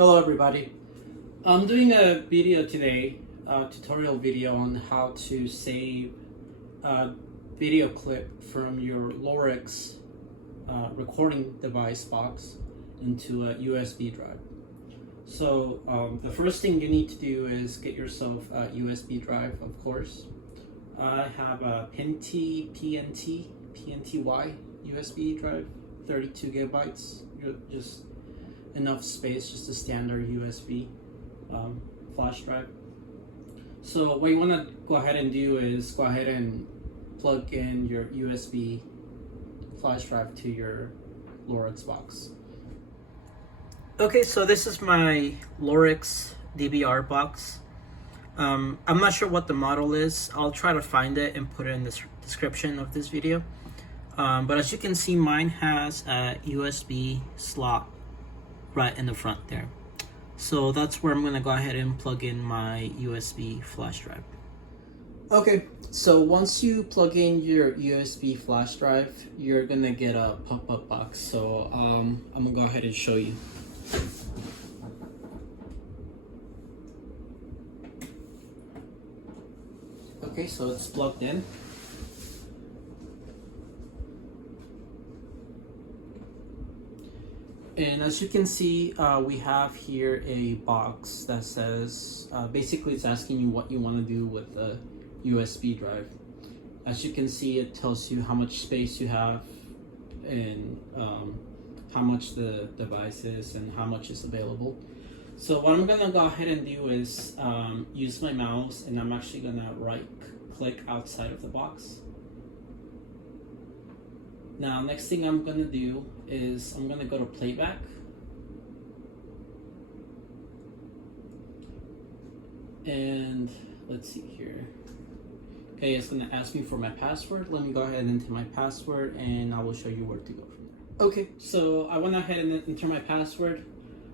Hello everybody. I'm doing a video today, a tutorial video on how to save a video clip from your Lorex recording device box into a USB drive. So the first thing you need to do is get yourself a USB drive, of course. I have a PNTY USB drive, 32 gigabytes, just enough space, just a standard USB flash drive. So what you want to go ahead and do is go ahead and plug in your USB flash drive to your Lorex box. Okay, so this is my Lorex DVR box. I'm not sure what the model is. I'll try to find it and put it in the description of this video. But as you can see, mine has a USB slot right in the front there. So that's where I'm gonna go ahead and plug in my USB flash drive. Okay, so once you plug in your USB flash drive, you're gonna get a pop-up box. So I'm gonna go ahead and show you. Okay, so it's plugged in. And as you can see, we have here a box that says, basically it's asking you what you want to do with the USB drive. As you can see, it tells you how much space you have and how much the device is and how much is available. So what I'm gonna go ahead and do is use my mouse, and I'm actually gonna right click outside of the box. Now, next thing I'm gonna do is I'm gonna go to playback. And let's see here. Okay, it's gonna ask me for my password. Let me go ahead and enter my password and I will show you where to go from there. Okay, so I went ahead and enter my password.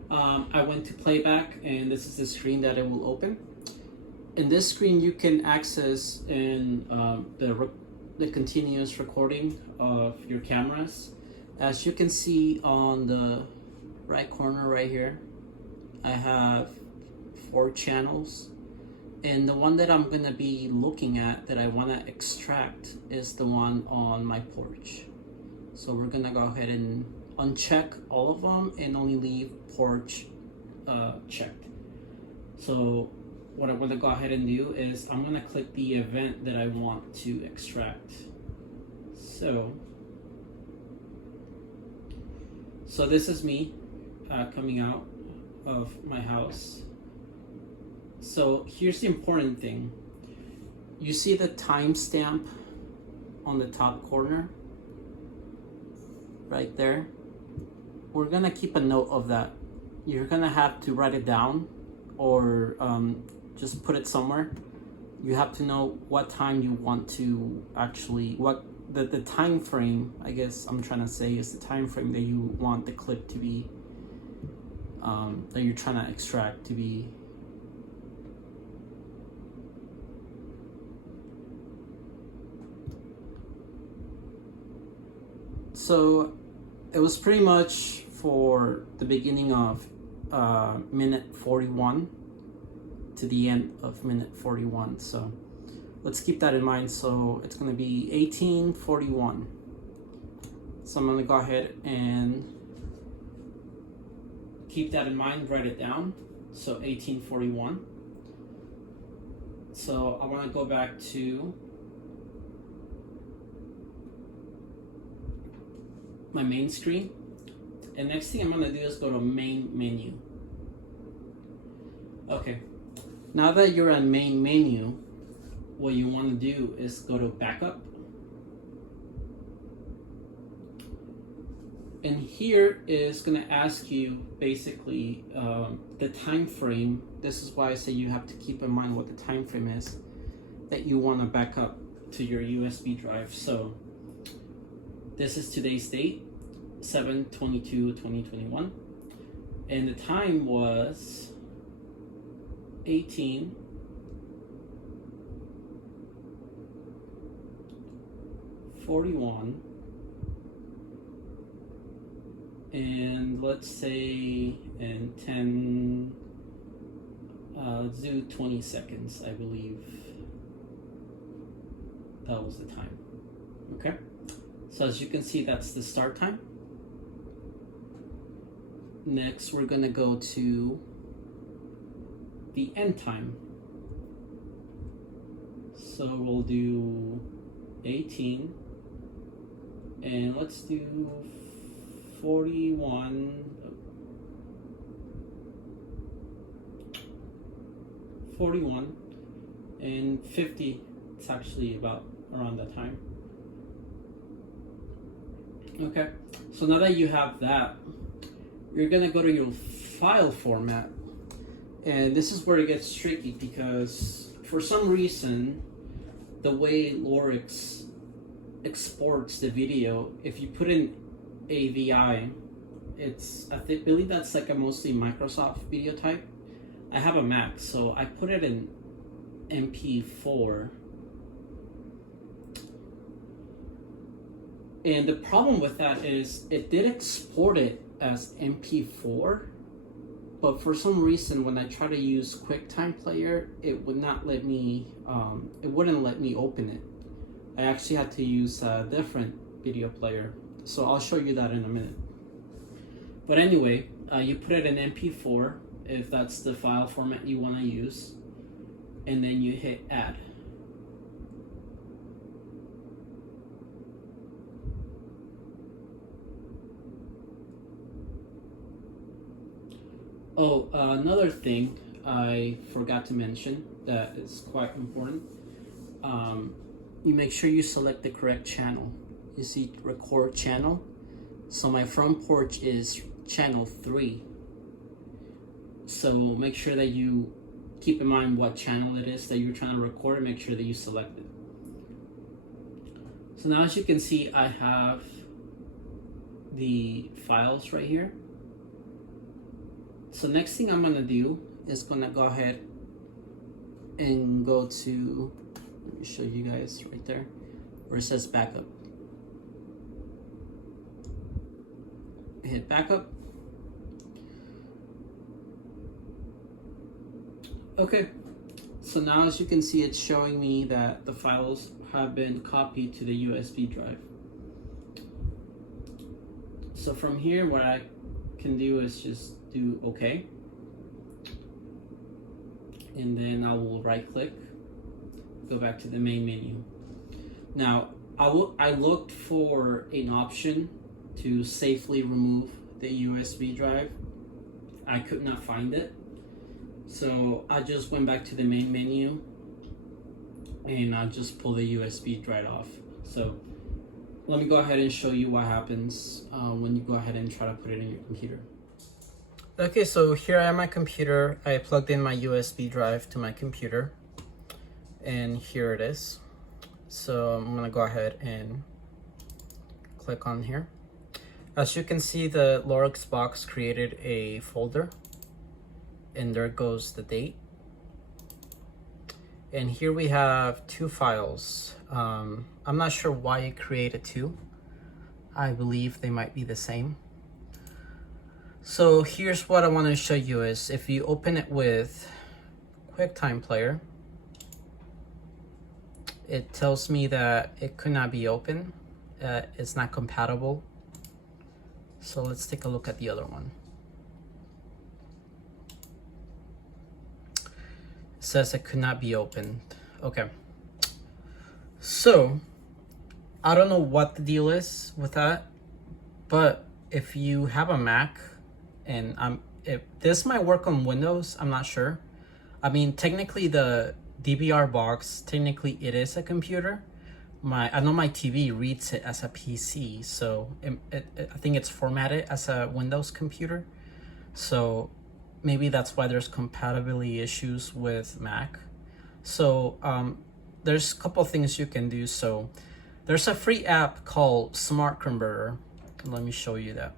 I went to playback, and this is the screen that it will open. In this screen, you can access the continuous recording of your cameras. As you can see on the right corner right here, I have 4 channels, and the one that I'm gonna be looking at that I wanna extract is the one on my porch. So we're gonna go ahead and uncheck all of them and only leave porch checked. So what I'm going to go ahead and do is I'm going to click the event that I want to extract. So this is me coming out of my house. So here's the important thing. You see the timestamp on the top corner right there? We're going to keep a note of that. You're going to have to write it down or just put it somewhere. You have to know what time you want to actually, what the time frame, I guess I'm trying to say, is the time frame that you want the clip to be, that you're trying to extract to be. So it was pretty much for the beginning of minute 41 to the end of minute 41. So let's keep that in mind. So it's going to be 18:41. So I'm going to go ahead and keep that in mind, write it down. So 18:41. So I want to go back to my main screen. And next thing I'm going to do is go to main menu. Okay. Now that you're on main menu, what you want to do is go to backup. And here is going to ask you basically the time frame. This is why I say you have to keep in mind what the time frame is that you want to back up to your USB drive. So this is today's date, 7/22/2021, and the time was 18:41, and let's say in 10 let's do 20 seconds. I believe that was the time. Okay, so as you can see, that's the start time. Next, we're gonna go to the end time. So we'll do 18, and let's do 41, 41, and 50. It's actually about around that time. Okay, so now that you have that, you're gonna go to your file format, and this is where it gets tricky, because for some reason the way Lorex exports the video, if you put in AVI, I believe that's like a mostly Microsoft video type. I have a Mac, so I put it in MP4. And the problem with that is it did export it as MP4, but for some reason when I try to use QuickTime Player, it would not let me, it wouldn't let me open it. I actually had to use a different video player. So I'll show you that in a minute. But anyway, you put it in MP4 if that's the file format you want to use, and then you hit add. Oh, another thing I forgot to mention that is quite important. You make sure you select the correct channel. You see record channel. So my front porch is channel 3. So make sure that you keep in mind what channel it is that you're trying to record, and make sure that you select it. So now as you can see, I have the files right here. So next thing I'm gonna do is gonna go ahead and go to, let me show you guys right there where it says backup. Hit backup. Okay, so now as you can see, it's showing me that the files have been copied to the USB drive. So from here, what I can do is just do OK, and then I will right click, go back to the main menu. Now I looked for an option to safely remove the USB drive. I could not find it, so I just went back to the main menu and I just pull the USB drive off. So let me go ahead and show you what happens when you go ahead and try to put it in your computer. Okay, so here I am on my computer. I plugged in my USB drive to my computer, and here it is. So I'm gonna go ahead and click on here. As you can see, the Lorex box created a folder, and there goes the date. And here we have 2 files. I'm not sure why it created 2. I believe they might be the same. So here's what I want to show you is if you open it with QuickTime Player, it tells me that it could not be opened. It's not compatible. So let's take a look at the other one. It says it could not be opened. Okay. So I don't know what the deal is with that, but if you have a Mac, and if this might work on Windows, I'm not sure. I mean, technically the DVR box, technically it is a computer. I know my TV reads it as a PC, so I think it's formatted as a Windows computer. So maybe that's why there's compatibility issues with Mac. So there's a couple things you can do. So there's a free app called Smart Converter. Let me show you that.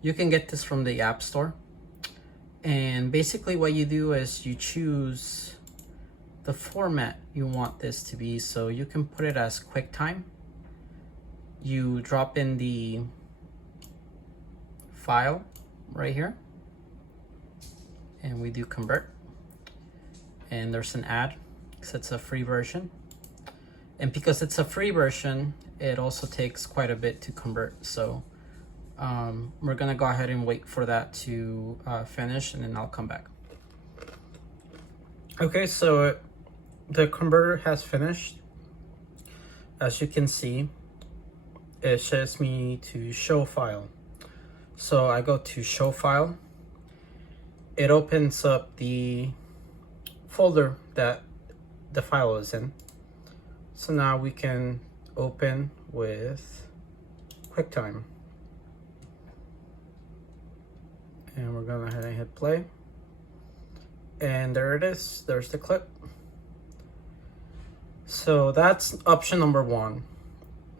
You can get this from the App Store. And basically what you do is you choose the format you want this to be. So you can put it as QuickTime, you drop in the file right here, and we do convert, and there's an ad because it's a free version, and because it's a free version it also takes quite a bit to convert. So we're gonna go ahead and wait for that to finish, and then I'll come back. Okay, so the converter has finished. As you can see, it says me to show file. So I go to show file. It opens up the folder that the file is in. So now we can open with QuickTime. And we're gonna go ahead and hit play. And there it is, there's the clip. So that's option number one.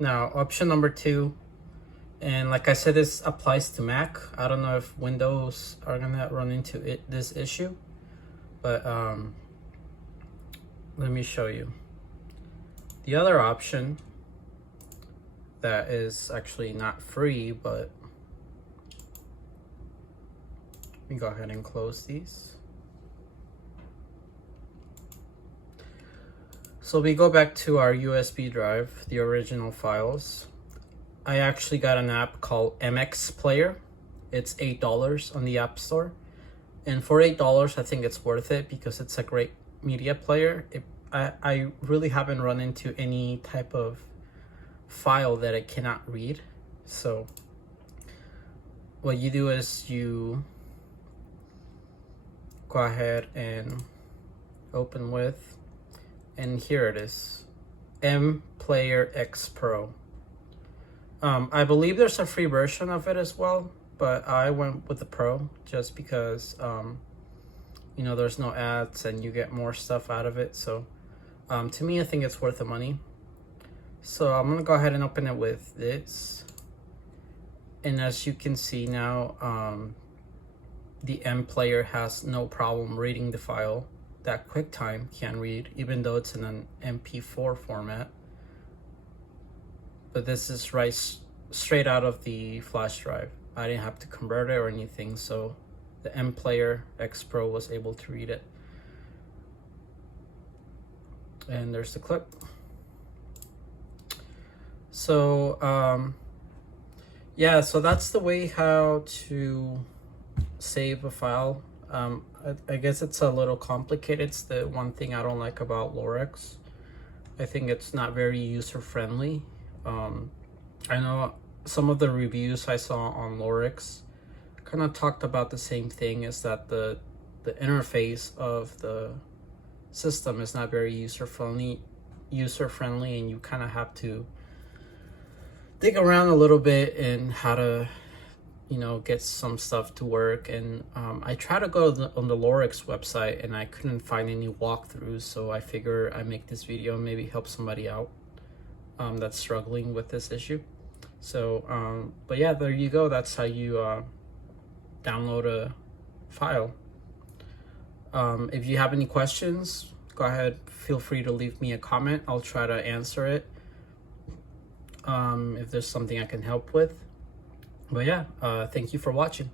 Now option number two, and like I said, this applies to Mac. I don't know if Windows are gonna run into this issue, but let me show you. The other option that is actually not free, but let me go ahead and close these. So we go back to our USB drive, the original files. I actually got an app called MX Player. It's $8 on the App Store. And for $8, I think it's worth it because it's a great media player. I really haven't run into any type of file that I cannot read. So what you do is you go ahead and open with, and here it is, M Player X Pro. I believe there's a free version of it as well, but I went with the Pro just because you know, there's no ads and you get more stuff out of it. So to me, I think it's worth the money. So I'm gonna go ahead and open it with this, and as you can see now, the M Player has no problem reading the file that QuickTime can read, even though it's in an MP4 format. But this is straight out of the flash drive. I didn't have to convert it or anything, so the M Player X Pro was able to read it. And there's the clip. So yeah, so that's the way how to save a file. I guess it's a little complicated. It's the one thing I don't like about Lorex. I think it's not very user-friendly. I know some of the reviews I saw on Lorex kind of talked about the same thing, is that the interface of the system is not very user-friendly, and you kind of have to dig around a little bit in how to, you know, get some stuff to work. And I tried to go on the Lorex website and I couldn't find any walkthroughs, so I figure I make this video and maybe help somebody out that's struggling with this issue. So but yeah, there you go. That's how you download a file. If you have any questions, go ahead, feel free to leave me a comment. I'll try to answer it if there's something I can help with. But yeah, thank you for watching.